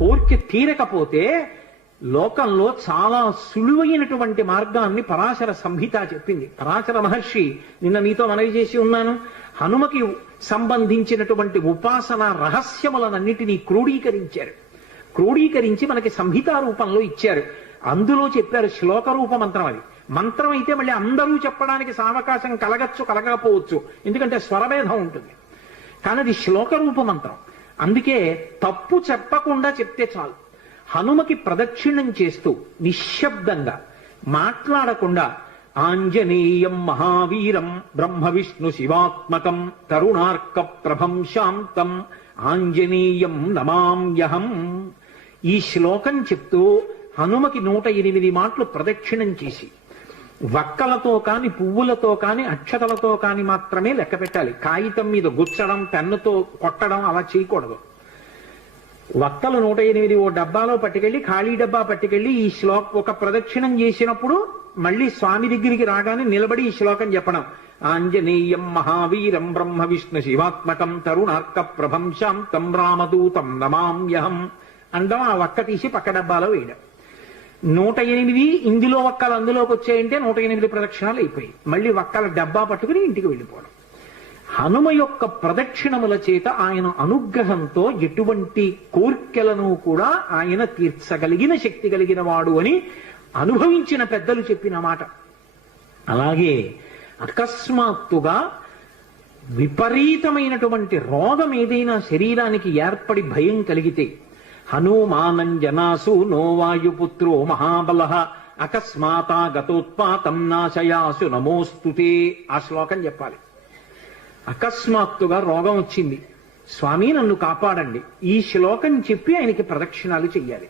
కోరిక తీరకపోతే లోకంలో చాలా సులువైనటువంటి మార్గాన్ని పరాశర సంహిత చెప్పింది. పరాశర మహర్షి నిన్న మీతో మనవి చేసి ఉన్నాను. హనుమకి సంబంధించినటువంటి ఉపాసన రహస్యములనన్నిటినీ క్రోడీకరించారు. క్రోడీకరించి మనకి సంహితా రూపంలో ఇచ్చారు. అందులో చెప్పారు శ్లోక రూప మంత్రం అది. మంత్రం అయితే మళ్ళీ అందరూ చెప్పడానికి సావకాశం కలగచ్చు కలగకపోవచ్చు. ఎందుకంటే స్వరభేదం ఉంటుంది. కానీ అది శ్లోక రూప మంత్రం. అందుకే తప్పు చెప్పకుండా చెప్తే చాలు. హనుమకి ప్రదక్షిణం చేస్తూ నిశ్శబ్దంగా మాట్లాడకుండా ఆంజనేయం మహావీరం బ్రహ్మ విష్ణు శివాత్మకం తరుణార్క ప్రభం శాంతం ఆంజనేయం నమామ్యహం ఈ శ్లోకం చెప్తూ హనుమకి నూట ఎనిమిది మాటలు ప్రదక్షిణం చేసి వక్కలతో కాని పువ్వులతో కాని అక్షతలతో కాని మాత్రమే లెక్క పెట్టాలి. కాగితం మీద గుచ్చడం పెన్నుతో కొట్టడం అలా చేయకూడదు. వక్కలు నూట ఎనిమిది ఓ డబ్బాలో పట్టుకెళ్ళి ఖాళీ డబ్బా పట్టుకెళ్ళి ఈ శ్లోక ఒక ప్రదక్షిణం చేసినప్పుడు మళ్ళీ స్వామి దగ్గరికి రాగానే నిలబడి ఈ శ్లోకం చెప్పడం. ఆంజనేయం మహావీరం బ్రహ్మ విష్ణు శివాత్మకం తరుణార్క ప్రభం శాంతం రామదూతం నమామ్యహం అండం ఆ వక్క తీసి పక్క డబ్బాలో వేయడం. నూట ఎనిమిది ఇందులో వక్కలు అందులోకి వచ్చాయంటే నూట ఎనిమిది ప్రదక్షిణాలు అయిపోయి మళ్ళీ వక్కల డబ్బా పట్టుకుని ఇంటికి వెళ్ళిపోవడం. హనుమ యొక్క ప్రదక్షిణముల చేత ఆయన అనుగ్రహంతో ఎటువంటి కోర్కెలను కూడా ఆయన తీర్చగలిగిన శక్తి కలిగిన వాడు అని అనుభవించిన పెద్దలు చెప్పిన మాట. అలాగే అకస్మాత్తుగా విపరీతమైనటువంటి రోగం ఏదైనా శరీరానికి ఏర్పడి భయం కలిగితే హనుమానంజనాసు నో వాయుపుత్రో మహాబల. అకస్మాతా గతోత్పాతం నాశయాసు నమోస్తుతే ఆ శ్లోకం చెప్పాలి. అకస్మాత్తుగా రోగం వచ్చింది. స్వామి నన్ను కాపాడండి. ఈ శ్లోకం చెప్పి ఆయనకి ప్రదక్షిణాలు చెయ్యాలి.